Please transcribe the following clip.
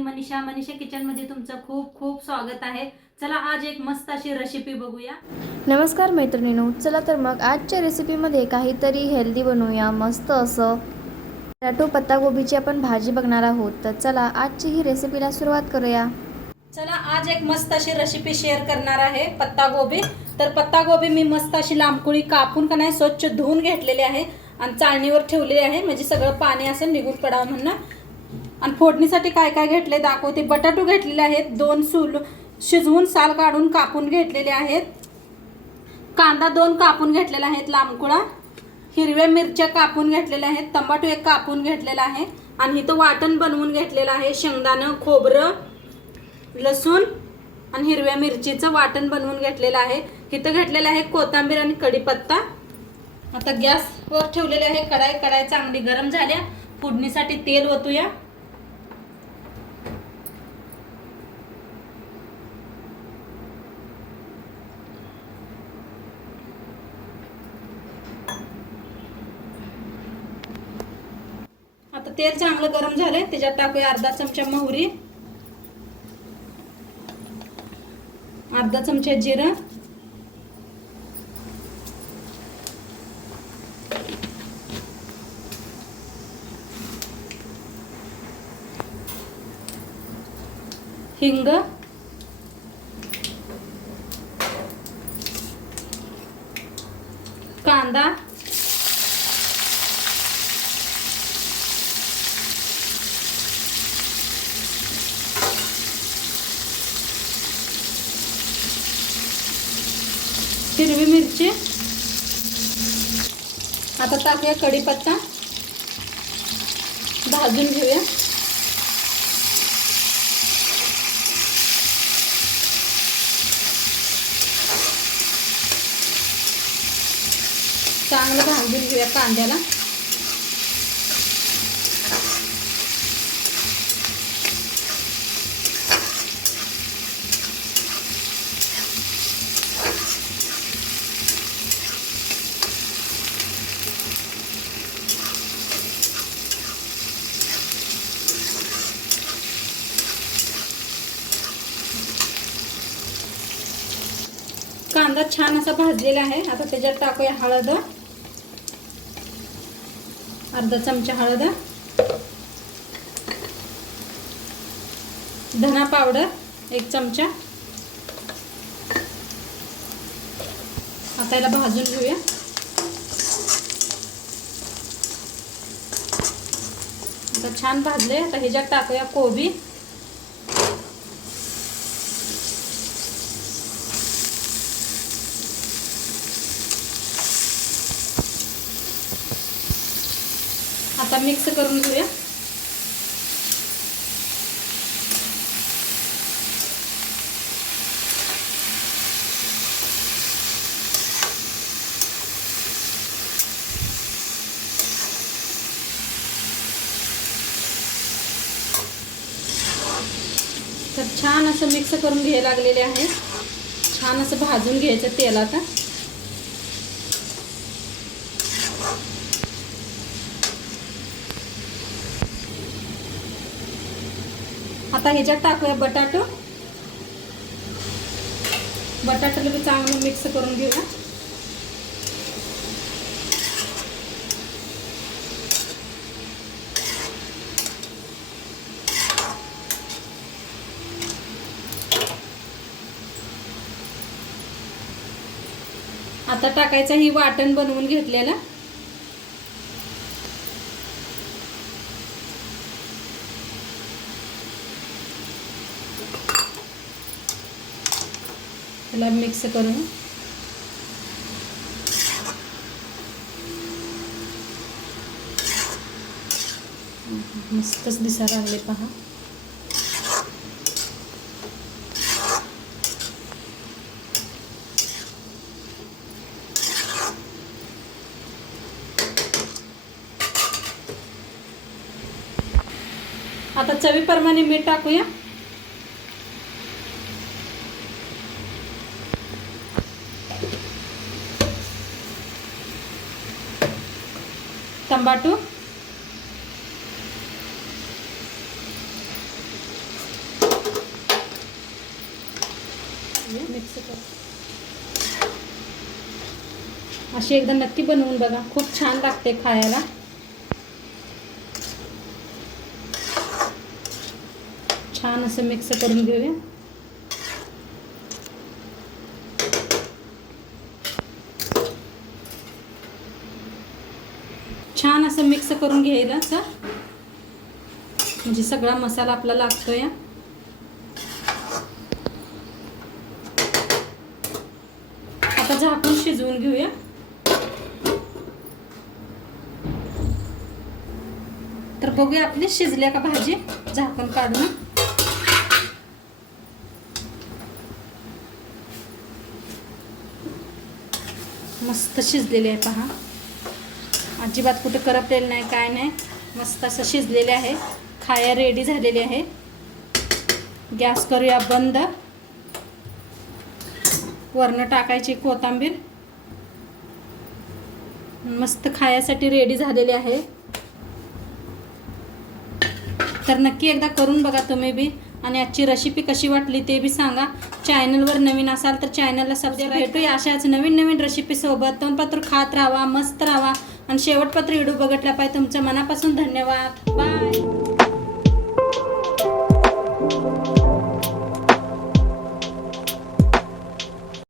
मी Manisha kitchen मध्ये तुमचं खूप खूप स्वागत आहे। चला आज एक मस्त अशी रेसिपी बघूया। नमस्कार मैत्रिणींनो, चला तर मग आजच्या रेसिपीमध्ये काहीतरी हेल्दी बनवूया। मस्त असं बटाटो पत्तागोबीची आपण भाजी बघणार आहोत। तर चला आजची ही रेसिपीला सुरुवात करूया। चला आज एक मस्त अशी रेसिपी शेअर करणार आहे पत्ता गोबी। तर पत्ता गोबी मी मस्त अशी लांबकुळी कापून का नाही स्वच्छ धुवून घेतलेली आहे आणि चाळणीवर ठेवलेली आहे, म्हणजे सगळं पाणी असं निघून पडावं म्हणून। आणि फोडणीसाठी काय काय घेतले दाखवते। बटाटो घेतलेले आहेत, 2 शिजवून साल काढून कापून घेतलेले आहेत। कांदा 2 कापून घेतलेला आहेत लांबकुळा, हिरव्या मिरच्या कापून घेतलेल्या आहेत, टमाटो 1 कापून घेतलेला आहे आणि इथं वाटण बनवून घेतलेलं आहे। शेंगदाणं, खोबरं, लसूण आणि हिरव्या मिरचीचं वाटण बनवून घेतलेलं आहे। इथं घेतलेलं आहे कोथिंबीर आणि कढीपत्ता। आता गॅसवर ठेवलेले आहे कढाई चांगली गरम झाल्या। फोडणीसाठी तेल ओतूया। आता तेल चांगलं गरम झालंय, त्याच्यात टाकूया अर्धा चमचा मोहरी, अर्धा चमचा जिरं, हिंग, कांदा, हिरवी मिरची, आता टाकूया कढीपत्ता, भाजून घेऊया। चांगलं भाजून घेऊया कांद्याला। कांदा छान असा भाजलेला आहे। आता त्याच्यात टाकूया हळद, अर्धा चमचा हळद, धना पावडर 1 चमचा। आता याला भाजून घेऊया। आता छान भाजले। आता ह्याच्यात टाकूया कोबी, आता मिक्स करून घेऊया। तर छान असं मिक्स करून घ्यायला लागलेले आहे। छान असं भाजून घ्यायचं तेलात। आता ह्याच्यात टाकूया बटाटो, बटाट्याला बी चांगलं मिक्स करून घेऊया। आता टाकायचं ही वाटण बनवून घेतलेलं। त्याला मिक्स करून मस्तच दिसायला लागले पहा। आता चवीप्रमाणे मीठ टाकूया। टमाटो, मिक्स कर. अशी एकदा नक्की बनवून बघा, खूप छान लागते खायला. छान असं मिक्स करून घेऊया. छान असं मिक्स करून घ्यायला म्हणजे सगळा मसाला आपला लागतोय. आता झाकून शिजवून घेऊया. तर बघूया आपली शिजल्या का भाजी. झाकण काढून मस्त शिजलेली आहे पहा. अजिबात कुठे करपलेलं नाही, काय नाही. मस्त असं शिजलेले आहे. खाया रेडी झालेली आहे. गॅस करूया बंद. वरनं टाकायची कोथिंबीर. मस्त खायासाठी रेडी झालेली आहे. तर नक्की एकदा करून बघा तुम्ही बी. आणि आजची रेसिपी कशी वाटली ते बी सांगा. चॅनलवर नवीन असाल तर चॅनलला सबस्क्राईब. भेटूया अशाच नवीन नवीन रेसिपी सोबत. तोंडपत्र खात राहा, मस्त राहा आणि शेवटपत्र व्हिडिओ बघितला पाहिजे. तुमचं मनापासून धन्यवाद. बाय.